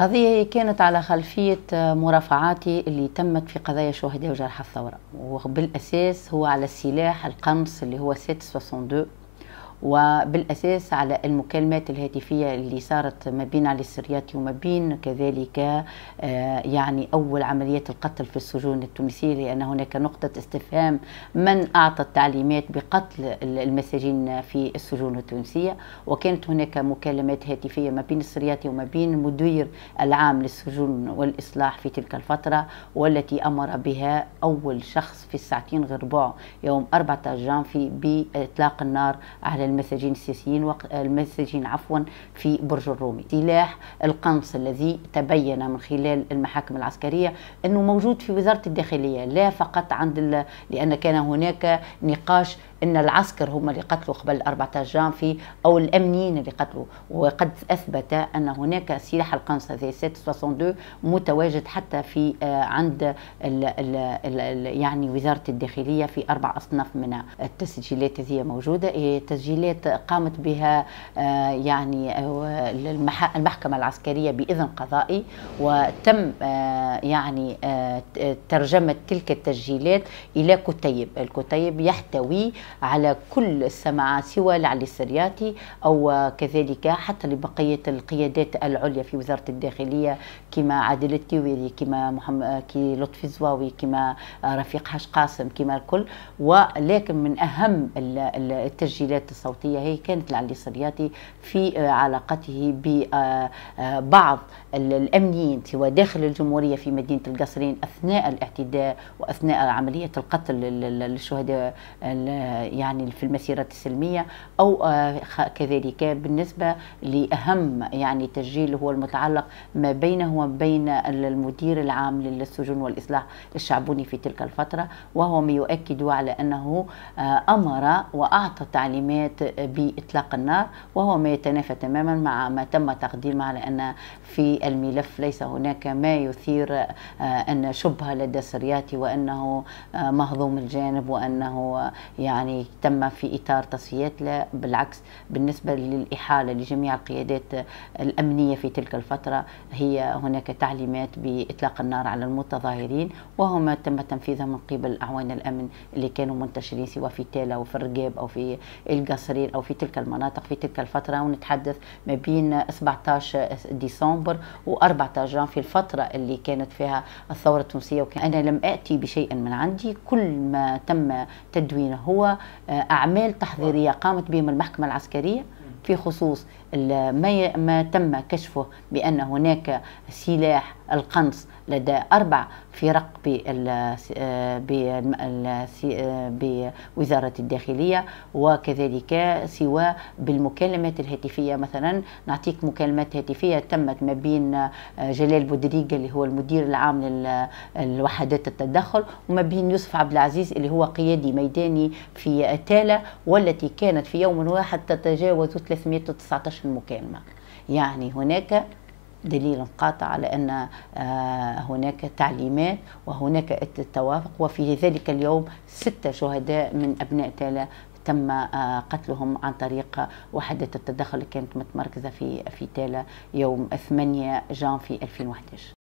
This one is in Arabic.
القضية كانت على خلفية مرافعاتي اللي تمت في قضايا شهداء وجرحى الثورة، وبالأساس هو على السلاح القنص اللي هو 762، وبالأساس على المكالمات الهاتفية اللي صارت ما بين علي السرياتي وما بين كذلك يعني أول عمليات القتل في السجون التونسية، لأن هناك نقطة استفهام من أعطى التعليمات بقتل المساجين في السجون التونسية. وكانت هناك مكالمات هاتفية ما بين السرياتي وما بين المدير العام للسجون والإصلاح في تلك الفترة، والتي أمر بها أول شخص في الساعتين غير ربع يوم 14 جانفي بإطلاق النار على المساجين السياسيين المساجين في برج الرومي. سلاح القنص الذي تبين من خلال المحاكم العسكرية أنه موجود في وزارة الداخلية، لا فقط عند لأن كان هناك نقاش ان العسكر هم اللي قتلوا قبل 14 جانفي او الامنيين اللي قتلوا، وقد اثبت ان هناك سلاح القنص هذا 762 متواجد حتى في عند يعني وزاره الداخليه في 4 أصناف من التسجيلات. هذه موجوده تسجيلات قامت بها يعني المحكمه العسكريه باذن قضائي، وتم يعني ترجمه تلك التسجيلات الى كتيب. الكتيب يحتوي على كل السماعات سوى لعلي السرياتي أو كذلك حتى لبقية القيادات العليا في وزارة الداخلية كما عادل التويري، كما محمد لطفي الزواوي، كما رفيق حاج قاسم، كما الكل. ولكن من أهم التسجيلات الصوتية هي كانت لعلي السرياتي في علاقته ببعض الأمنيين سواء داخل الجمهورية في مدينة القصرين أثناء الاعتداء وأثناء عملية القتل للشهداء يعني في المسيرة السلمية، أو كذلك بالنسبة لأهم يعني تسجيل هو المتعلق ما بينه وبين المدير العام للسجون والإصلاح الشعبوني في تلك الفترة، وهو ما يؤكد على أنه أمر وأعطى تعليمات بإطلاق النار، وهو ما يتنافى تماما مع ما تم تقديمه على أن في الملف ليس هناك ما يثير أن شبهة لدى السرياتي وأنه مهضوم الجانب وأنه يعني تم في إطار تصفيات. لا بالعكس، بالنسبة للإحالة لجميع القيادات الأمنية في تلك الفترة هي هناك تعليمات بإطلاق النار على المتظاهرين، وهو ما تم تنفيذها من قبل أعوان الأمن اللي كانوا منتشرين سواء في تالا وفي الرقاب أو في القصرين أو في تلك المناطق في تلك الفترة. ونتحدث ما بين 17 ديسمبر و14 جان في الفترة اللي كانت فيها الثورة التونسية. أنا لم آتي بشيء من عندي، كل ما تم تدوينه هو أعمال تحضيرية قامت بهم المحكمة العسكرية في خصوص ما تم كشفه بأن هناك سلاح القنص لدى 4 فرق بوزارة الداخلية، وكذلك سوى بالمكالمات الهاتفية. مثلا نعطيك مكالمات هاتفية تمت ما بين جلال بودريقة اللي هو المدير العام للوحدات التدخل وما بين يوسف عبد العزيز اللي هو قيادي ميداني في تالا، والتي كانت في يوم واحد تتجاوز 319 مكالمة. يعني هناك دليل قاطع على أن هناك تعليمات وهناك التوافق. وفي ذلك اليوم 6 شهداء من أبناء تالا تم قتلهم عن طريق وحدة التدخل اللي كانت متمركزة في تالا يوم 8 جانفي 2011.